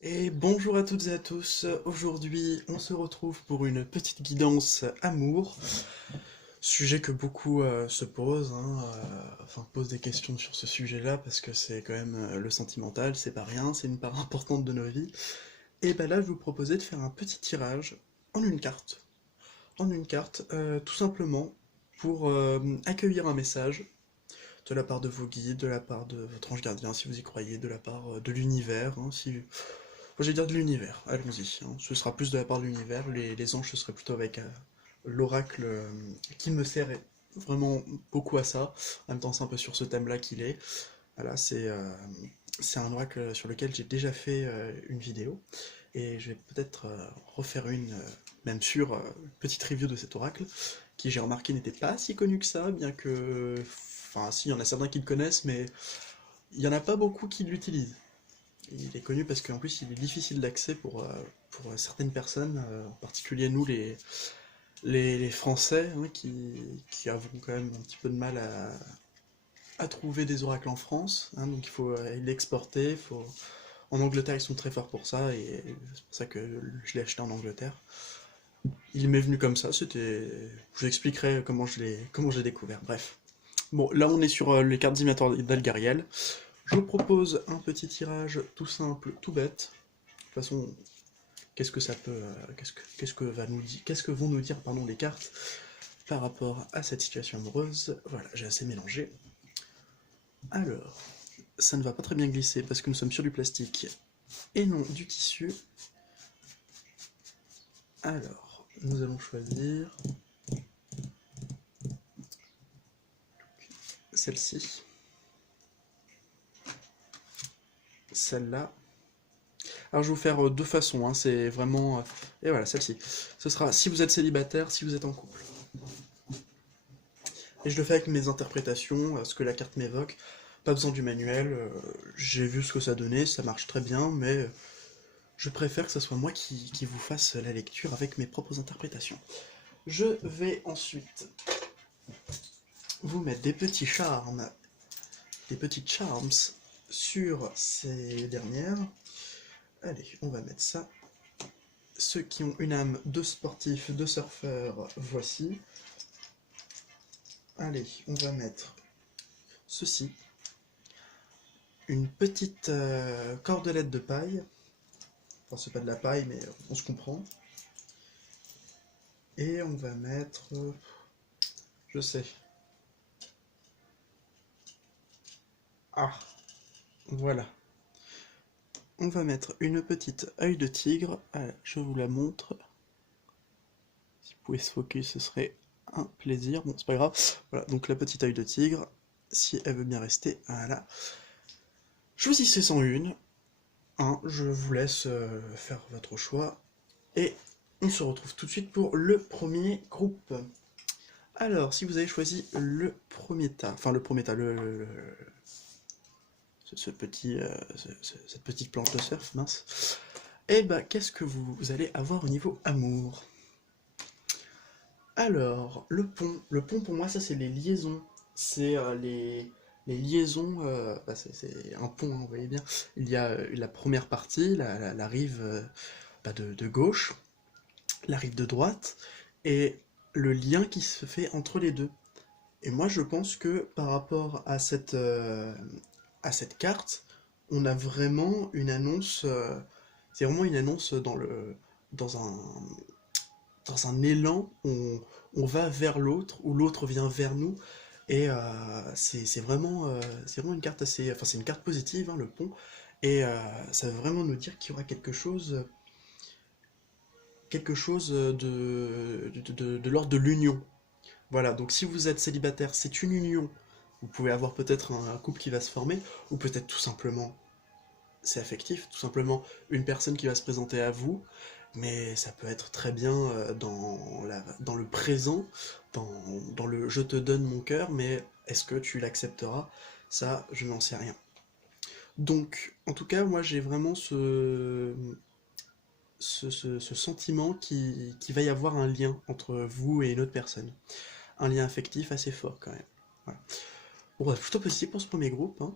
Et bonjour à toutes et à tous, aujourd'hui on se retrouve pour une petite guidance amour, sujet que beaucoup se posent, enfin posent des questions sur ce sujet-là parce que c'est quand même le sentimental, c'est pas rien, c'est une part importante de nos vies. Et ben là je vous proposais de faire un petit tirage en une carte, tout simplement pour accueillir un message de la part de vos guides, de la part de votre ange gardien si vous y croyez, de la part de l'univers, si moi, je vais dire de l'univers, allons-y, hein. Ce sera plus de la part de l'univers, les anges, ce serait plutôt avec l'oracle qui me sert vraiment beaucoup à ça. En même temps, c'est un peu sur ce thème-là qu'il est. Voilà, c'est un oracle sur lequel j'ai déjà fait une vidéo, et je vais peut-être refaire une, même sur une petite review de cet oracle, qui j'ai remarqué n'était pas si connu que ça, bien que... Enfin, si, il y en a certains qui le connaissent, mais il n'y en a pas beaucoup qui l'utilisent. Il est connu parce qu'en plus il est difficile d'accès pour certaines personnes, en particulier nous les Français, hein, qui avons quand même un petit peu de mal à trouver des oracles en France, hein, donc il faut l'exporter, en Angleterre ils sont très forts pour ça, et c'est pour ça que je l'ai acheté en Angleterre. Il m'est venu comme ça, je vous expliquerai comment je l'ai découvert, bref. Bon, là on est sur les cartes divinatoires d'Algariel. Je vous propose un petit tirage tout simple, tout bête. De toute façon, qu'est-ce que ça peut, qu'est-ce que vont nous dire, pardon, les cartes par rapport à cette situation amoureuse. Voilà, j'ai assez mélangé. Alors, ça ne va pas très bien glisser parce que nous sommes sur du plastique et non du tissu. Alors, nous allons choisir celle-ci, celle-là. Alors, je vais vous faire deux façons, hein, c'est vraiment... et voilà, celle-ci. Ce sera si vous êtes célibataire, si vous êtes en couple. Et je le fais avec mes interprétations, ce que la carte m'évoque. Pas besoin du manuel, j'ai vu ce que ça donnait, ça marche très bien, mais je préfère que ce soit moi qui vous fasse la lecture avec mes propres interprétations. Je vais ensuite vous mettre des petits charms sur ces dernières. Allez, on va mettre ça. Ceux qui ont une âme de sportif, de surfeur, voici. Allez, on va mettre ceci. Une petite cordelette de paille. Enfin, c'est pas de la paille, mais on se comprend. Et on va mettre... je sais. Ah, voilà. On va mettre une petite œil de tigre. Je vous la montre. Si vous pouvez se focus, ce serait un plaisir. Bon, c'est pas grave. Voilà, donc la petite œil de tigre, si elle veut bien rester, voilà. Choisissez 101. Je vous laisse faire votre choix. Et on se retrouve tout de suite pour le premier groupe. Alors, si vous avez choisi le premier tas, enfin le premier tas, cette petite planche de surf, mince, et bah qu'est-ce que vous allez avoir au niveau amour? Alors, le pont pour moi, ça c'est les liaisons, c'est les liaisons, bah, c'est un pont, hein, vous voyez bien. Il y a la première partie, la rive bah, de gauche, la rive de droite, et le lien qui se fait entre les deux. Et moi, je pense que par rapport à cette carte, on a vraiment une annonce. C'est vraiment une annonce dans un, dans un élan. On va vers l'autre, ou l'autre vient vers nous. Et c'est vraiment une carte assez. Enfin, c'est une carte positive, hein, le pont. Et ça veut vraiment nous dire qu'il y aura quelque chose de l'ordre de l'union. Voilà, donc si vous êtes célibataire, c'est une union. Vous pouvez avoir peut-être un couple qui va se former, ou peut-être tout simplement, c'est affectif, tout simplement une personne qui va se présenter à vous, mais ça peut être très bien dans le présent, dans, dans le je te donne mon cœur, mais est-ce que tu l'accepteras? Ça, je n'en sais rien. Donc, en tout cas, moi j'ai vraiment ce sentiment qui va y avoir un lien entre vous et une autre personne. Un lien affectif assez fort quand même. Voilà. Bon, bah, plutôt positif pour ce premier groupe, hein.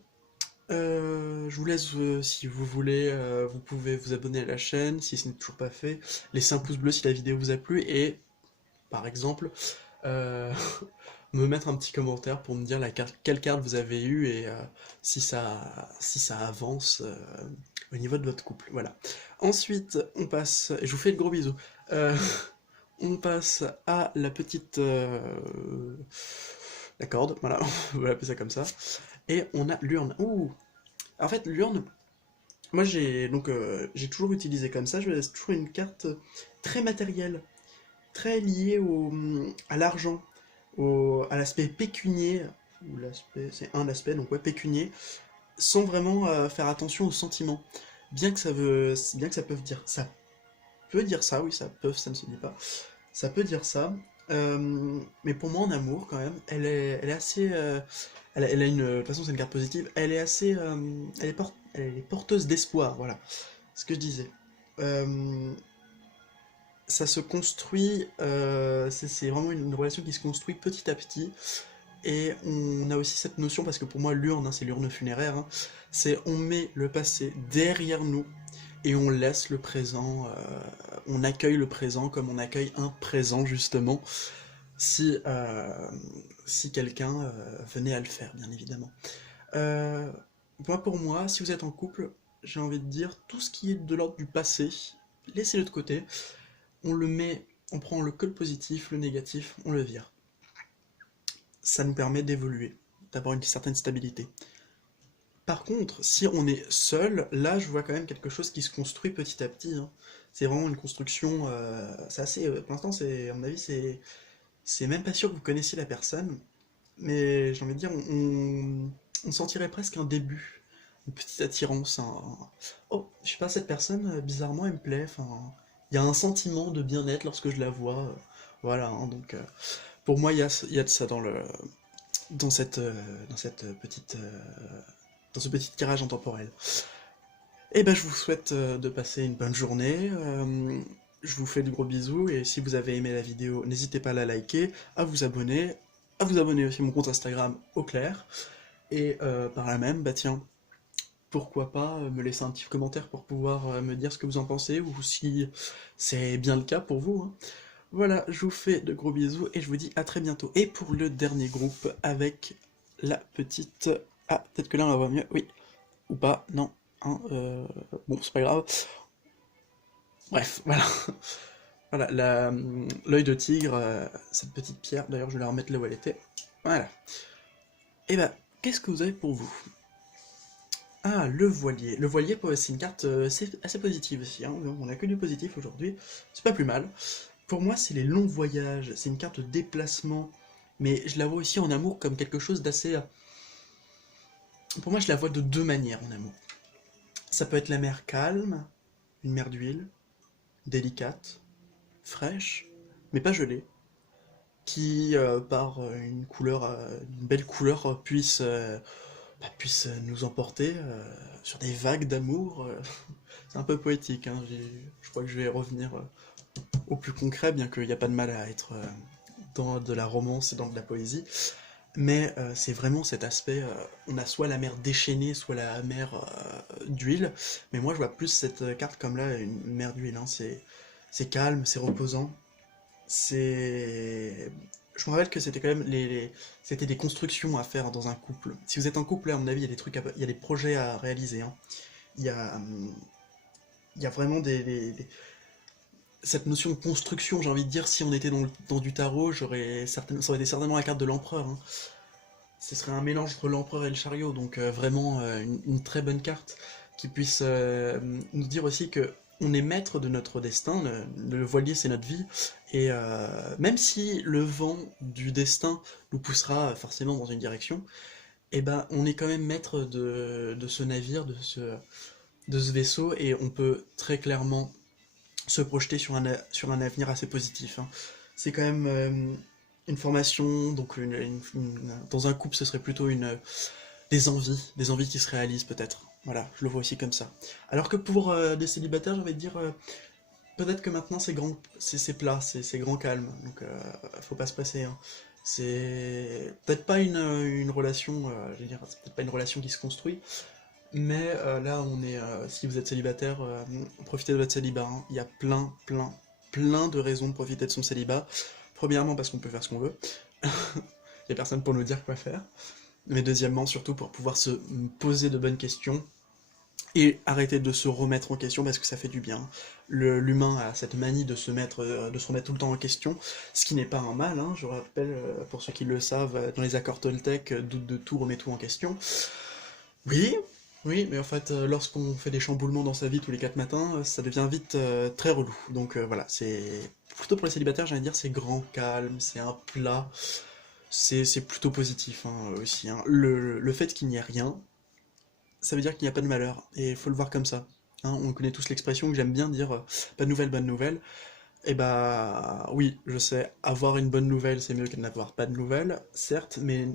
Je vous laisse, si vous voulez, vous pouvez vous abonner à la chaîne si ce n'est toujours pas fait, laisser un pouce bleu si la vidéo vous a plu et, par exemple, euh, me mettre un petit commentaire pour me dire quelle carte vous avez eue et si ça avance au niveau de votre couple. Voilà. Ensuite, on passe, et je vous fais de gros bisous. Euh, on passe à la petite, la corde, voilà, on va l'appeler ça comme ça. Et on a l'urne. Ouh! En fait, l'urne, moi j'ai toujours utilisé comme ça, c'est toujours une carte très matérielle, très liée à l'argent, à l'aspect pécunier, ou l'aspect, c'est un aspect, donc ouais, pécunier, sans vraiment faire attention aux sentiments. Bien que ça peut dire ça, oui, ça ne se dit pas, ça peut dire ça, mais pour moi en amour quand même, elle est assez, elle a une, de toute façon c'est une carte positive, elle est assez, elle est porteuse d'espoir, voilà, ce que je disais. Euh, Ça se construit, c'est vraiment une relation qui se construit petit à petit, et on a aussi cette notion, parce que pour moi l'urne, hein, c'est l'urne funéraire, hein, c'est on met le passé derrière nous, et on laisse le présent, on accueille le présent comme on accueille un présent justement, si, si quelqu'un venait à le faire, bien évidemment. Euh, pour moi, si vous êtes en couple, j'ai envie de dire, tout ce qui est de l'ordre du passé, laissez-le de côté, on le met, on prend que le positif, le négatif, on le vire. Ça nous permet d'évoluer, d'avoir une certaine stabilité. Par contre, si on est seul, là je vois quand même quelque chose qui se construit petit à petit, hein. C'est vraiment une construction, c'est assez, pour l'instant c'est, à mon avis c'est même pas sûr que vous connaissiez la personne, mais j'ai envie de dire, on sentirait presque un début, une petite attirance, oh, je sais pas, cette personne, bizarrement, elle me plaît, enfin, il y a un sentiment de bien-être lorsque je la vois, voilà, hein, donc, pour moi, il y a de ça dans cette, dans cette petite, dans ce petit tirage intemporel. Et ben, je vous souhaite de passer une bonne journée, je vous fais de gros bisous, et si vous avez aimé la vidéo, n'hésitez pas à la liker, à vous abonner aussi à mon compte Instagram au clair, et par là même, bah tiens, pourquoi pas me laisser un petit commentaire pour pouvoir me dire ce que vous en pensez, ou si c'est bien le cas pour vous, hein. Voilà, je vous fais de gros bisous, et je vous dis à très bientôt. Et pour le dernier groupe, avec la petite... Ah, peut-être que là on la voit mieux, oui, ou pas, non, hein, bon, c'est pas grave. Bref, voilà. Voilà, l'œil de tigre, cette petite pierre, d'ailleurs je vais la remettre là où elle était. Voilà. Et bah, qu'est-ce que vous avez pour vous? Ah, le voilier. Le voilier, c'est une carte assez positive aussi, hein. On a que du positif aujourd'hui, c'est pas plus mal. Pour moi, c'est les longs voyages, c'est une carte de déplacement, mais je la vois aussi en amour comme quelque chose d'assez... Pour moi, je la vois de deux manières en amour. Ça peut être la mer calme, une mer d'huile, délicate, fraîche, mais pas gelée, qui, par une belle couleur, puisse nous emporter sur des vagues d'amour. C'est un peu poétique, hein. Je crois que je vais revenir au plus concret, bien qu'il n'y a pas de mal à être dans de la romance et dans de la poésie. Mais c'est vraiment cet aspect, on a soit la mer déchaînée, soit la mer d'huile. Mais moi je vois plus cette carte comme là, une mer d'huile, hein. C'est calme, c'est reposant. C'est... Je me rappelle que c'était quand même c'était des constructions à faire dans un couple. Si vous êtes en couple, à mon avis, il y a des trucs, il y a des projets à réaliser, hein. Il y a, il y a vraiment cette notion de construction, j'ai envie de dire, si on était dans du tarot, ça aurait été certainement la carte de l'empereur, hein. Ce serait un mélange entre l'empereur et le chariot, donc vraiment une très bonne carte qui puisse nous dire aussi que on est maître de notre destin, le voilier c'est notre vie, et même si le vent du destin nous poussera forcément dans une direction, eh ben on est quand même maître de ce navire, de ce vaisseau, et on peut très clairement se projeter sur un avenir assez positif, hein. C'est quand même une formation, donc dans un couple ce serait plutôt des envies qui se réalisent peut-être. Voilà, je le vois aussi comme ça. Alors que pour des célibataires, j'ai envie de dire, peut-être que maintenant c'est plat, c'est grand calme, donc faut pas se presser, hein. C'est peut-être pas une relation, je veux dire, c'est peut-être pas une relation qui se construit, mais là, si vous êtes célibataire, profitez de votre célibat, hein. Il y a plein de raisons de profiter de son célibat. Premièrement, parce qu'on peut faire ce qu'on veut. Il y a personne pour nous dire quoi faire. Mais deuxièmement, surtout pour pouvoir se poser de bonnes questions et arrêter de se remettre en question parce que ça fait du bien. L'humain a cette manie de se remettre tout le temps en question, ce qui n'est pas un mal, hein. Je rappelle, pour ceux qui le savent, dans les accords Toltec, doute de tout, remet tout en question. Oui, oui, mais en fait, lorsqu'on fait des chamboulements dans sa vie tous les 4 matins, ça devient vite très relou. Donc voilà, c'est plutôt pour les célibataires, j'ai envie de dire, c'est grand, calme, c'est un plat, c'est plutôt positif hein, aussi, hein. Le fait qu'il n'y ait rien, ça veut dire qu'il n'y a pas de malheur, et il faut le voir comme ça. Hein. On connaît tous l'expression que j'aime bien dire, pas de nouvelles, bonne nouvelle. Eh bah oui, je sais, avoir une bonne nouvelle, c'est mieux que de n'avoir pas de nouvelles, certes, mais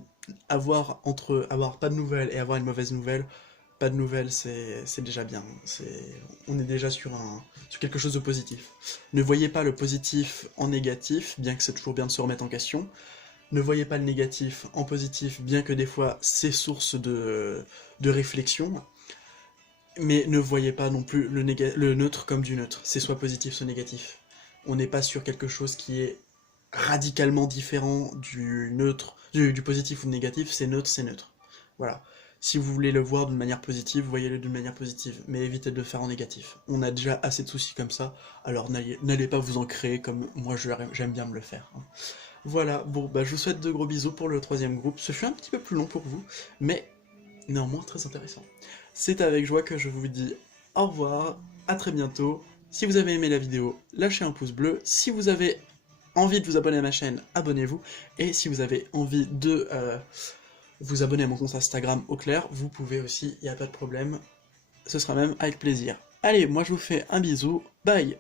avoir pas de nouvelles et avoir une mauvaise nouvelle, pas de nouvelles, c'est déjà bien. On est déjà sur quelque chose de positif. Ne voyez pas le positif en négatif, bien que c'est toujours bien de se remettre en question. Ne voyez pas le négatif en positif, bien que des fois c'est source de réflexion. Mais ne voyez pas non plus le neutre comme du neutre. C'est soit positif, soit négatif. On n'est pas sur quelque chose qui est radicalement différent du neutre, du positif ou du négatif, c'est neutre, c'est neutre. Voilà. Si vous voulez le voir d'une manière positive, voyez-le d'une manière positive, mais évitez de le faire en négatif. On a déjà assez de soucis comme ça, alors n'allez pas vous en créer comme moi j'aime bien me le faire, hein. Voilà, bon, bah je vous souhaite de gros bisous pour le troisième groupe. Ce fut un petit peu plus long pour vous, mais néanmoins très intéressant. C'est avec joie que je vous dis au revoir, à très bientôt. Si vous avez aimé la vidéo, lâchez un pouce bleu. Si vous avez envie de vous abonner à ma chaîne, abonnez-vous. Et si vous avez envie de vous abonner à mon compte Instagram au clair, vous pouvez aussi, il n'y a pas de problème. Ce sera même avec plaisir. Allez, moi je vous fais un bisou, bye!